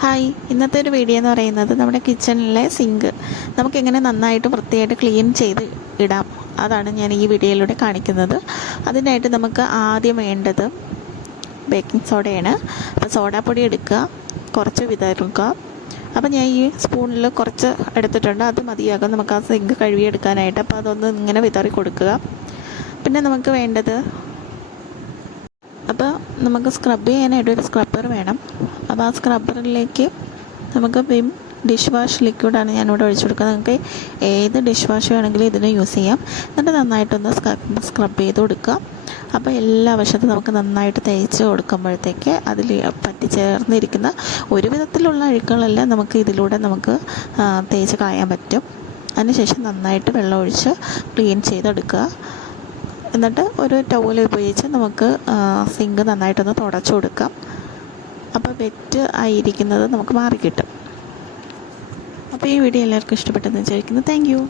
Hi, ഇന്നത്തെ ഒരു video എന്ന് പറയുന്നത് നമ്മുടെ കിച്ചണിലെ സിങ്ക് നമുക്കെങ്ങനെ നന്നായിട്ട് വൃത്തിയായിട്ട് ക്ലീൻ ചെയ്ത് ഇടാം. അതാണ് ഞാൻ ഈ വീഡിയോയിലൂടെ കാണിക്കുന്നത്. അതിനായിട്ട് നമുക്ക് ആദ്യം വേണ്ടത് ബേക്കിംഗ് സോഡയാണ്. അപ്പോൾ സോഡാപ്പൊടി എടുക്കുക, കുറച്ച് വിതറുക. അപ്പോൾ ഞാൻ ഈ സ്പൂണിൽ കുറച്ച് എടുത്തിട്ടുണ്ട്, അത് മതിയാകും നമുക്ക് ആ സിങ്ക് കഴുകിയെടുക്കാനായിട്ട്. അപ്പോൾ അതൊന്ന് ഇങ്ങനെ വിതറി കൊടുക്കുക. പിന്നെ നമുക്ക് വേണ്ടത്, അപ്പോൾ നമുക്ക് സ്ക്രബ് ചെയ്യാനായിട്ട് ഒരു സ്ക്രബ്ബർ വേണം. അപ്പോൾ ആ സ്ക്രബ്ബറിലേക്ക് നമുക്ക് വിം ഡിഷ് വാഷ് ലിക്വിഡാണ് ഞാനിവിടെ ഒഴിച്ചു കൊടുക്കുന്നത്. നമുക്ക് ഏത് ഡിഷ് വാഷ് വേണമെങ്കിലും ഇതിന് യൂസ് ചെയ്യാം. എന്നിട്ട് നന്നായിട്ടൊന്ന് സ്ക്രബ് ചെയ്ത് കൊടുക്കുക. അപ്പോൾ എല്ലാ വശത്തും നമുക്ക് നന്നായിട്ട് തേച്ച് കൊടുക്കുമ്പോഴത്തേക്ക് അതിൽ പറ്റിച്ചേർന്നിരിക്കുന്ന ഒരു വിധത്തിലുള്ള അഴുക്കുകളെല്ലാം നമുക്ക് ഇതിലൂടെ തേച്ച് കളയാൻ പറ്റും. അതിനുശേഷം നന്നായിട്ട് വെള്ളം ഒഴിച്ച് ക്ലീൻ ചെയ്തെടുക്കുക. എന്നിട്ട് ഒരു ടവൽ ഉപയോഗിച്ച് നമുക്ക് സിങ്ക് നന്നായിട്ടൊന്ന് തുടച്ചു കൊടുക്കാം. അപ്പോൾ വെറ്റ് ആയിരിക്കുന്നത് നമുക്ക് മാറിക്കിട്ടും. അപ്പോൾ ഈ വീഡിയോ എല്ലാവർക്കും ഇഷ്ടപ്പെട്ടെന്ന് വിചാരിക്കുന്നു. Thank you.